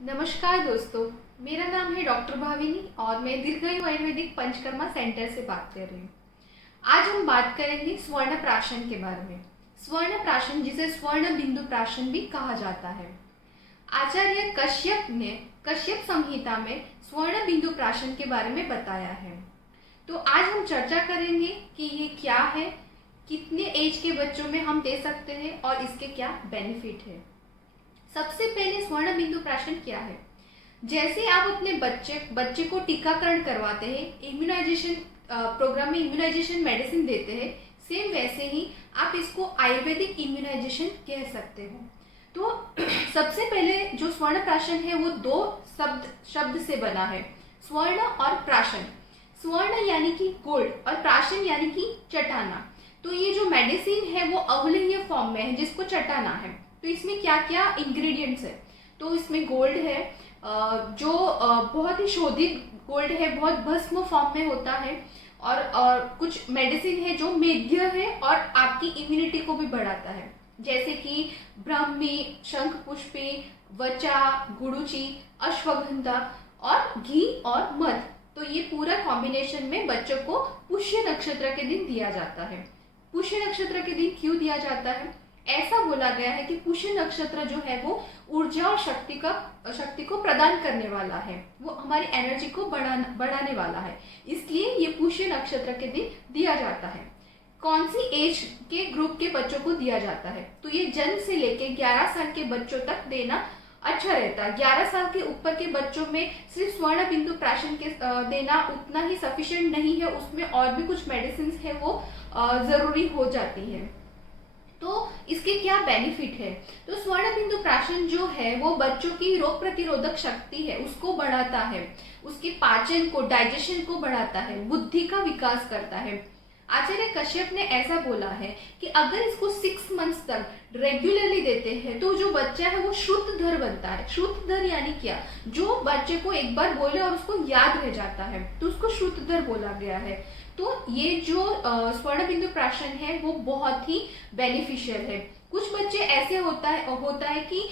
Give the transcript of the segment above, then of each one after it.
नमस्कार दोस्तों, मेरा नाम है डॉक्टर भाविनी और मैं दीर्घायु आयुर्वेदिक पंचकर्मा सेंटर से बात कर रही हूँ। आज हम बात करेंगे स्वर्ण प्राशन के बारे में। स्वर्ण प्राशन, जिसे स्वर्ण बिंदु प्राशन भी कहा जाता है। आचार्य कश्यप ने कश्यप संहिता में स्वर्ण बिंदु प्राशन के बारे में बताया है। तो आज हम चर्चा करेंगे कि ये क्या है, कितने एज के बच्चों में हम दे सकते हैं और इसके क्या बेनिफिट है। सबसे पहले स्वर्ण बिंदु प्राशन क्या है। जैसे आप अपने बच्चे को टीकाकरण करवाते हैं, इम्यूनाइजेशन प्रोग्राम में इम्यूनाइजेशन मेडिसिन देते हैं, सेम वैसे ही आप इसको आयुर्वेदिक इम्यूनाइजेशन कह सकते हो। तो सबसे पहले जो स्वर्ण प्राशन है वो दो शब्द से बना है, स्वर्ण और प्राशन। स्वर्ण यानी कि गोल्ड और प्राशन यानी कि चटाना। तो ये जो मेडिसिन है वो अवलेह्य फॉर्म में है, जिसको चटाना है। तो इसमें क्या क्या इंग्रेडिएंट्स है, तो इसमें गोल्ड है, जो बहुत ही शोधित गोल्ड है, बहुत भस्म फॉर्म में होता है। और कुछ मेडिसिन है जो मेघ्य है और आपकी इम्यूनिटी को भी बढ़ाता है, जैसे कि ब्राह्मी, शंखपुष्पी, वचा, गुड़ुचि, अश्वगंधा और घी और मध। तो ये पूरा कॉम्बिनेशन में बच्चों को पुष्य नक्षत्र के दिन दिया जाता है। पुष्य नक्षत्र के दिन क्यों दिया जाता है? ऐसा बोला गया है कि पुष्य नक्षत्र जो है वो ऊर्जा और शक्ति को प्रदान करने वाला है, वो हमारी एनर्जी को बढ़ाने वाला है, इसलिए ये पुष्य नक्षत्र के दिन दिया जाता है। कौन सी एज के ग्रुप के बच्चों को दिया जाता है? तो ये जन्म से लेके 11 साल के बच्चों तक देना अच्छा रहता है। 11 साल के ऊपर के बच्चों में सिर्फ स्वर्ण बिंदु प्राशन के देना उतना ही सफिशिएंट नहीं है, उसमें और भी कुछ मेडिसिन है वो जरूरी हो जाती है। तो इसके क्या बेनिफिट है? तो स्वर्ण बिंदु प्राशन जो है वो बच्चों की रोग प्रतिरोधक शक्ति है उसको बढ़ाता है, उसके पाचन को, डाइजेशन को बढ़ाता है, बुद्धि का विकास करता है। आचार्य कश्यप ने ऐसा बोला है कि अगर इसको 6 मंथ्स तक रेगुलरली देते हैं तो जो बच्चा है वो श्रुतधर बनता है। श्रुतधर यानी क्या? जो बच्चे को एक बार बोले और उसको याद रह जाता है, तो उसको श्रुतधर बोला गया है। तो ये जो स्वर्ण बिंदु प्राशन है वो बहुत ही बेनिफिशियल है। कुछ बच्चे ऐसे होता है कि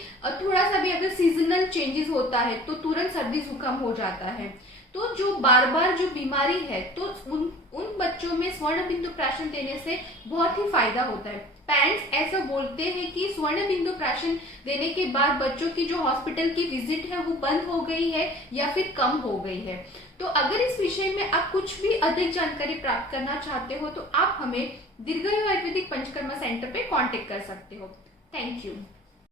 थोड़ा सा भी अगर सीजनल चेंजेस होता है तो तुरंत सर्दी जुकाम हो जाता है। तो जो बार बार जो बीमारी है, तो उन बच्चों में स्वर्ण बिंदु प्राशन देने से बहुत ही फायदा होता है। पेरेंट्स ऐसा बोलते हैं कि स्वर्ण बिंदु प्राशन देने के बाद बच्चों की जो हॉस्पिटल की विजिट है वो बंद हो गई है या फिर कम हो गई है। तो अगर इस विषय में आप कुछ भी अधिक जानकारी प्राप्त करना चाहते हो तो आप हमें दीर्घायु आयुर्वेदिक पंचकर्मा सेंटर पे कांटेक्ट कर सकते हो। Thank you.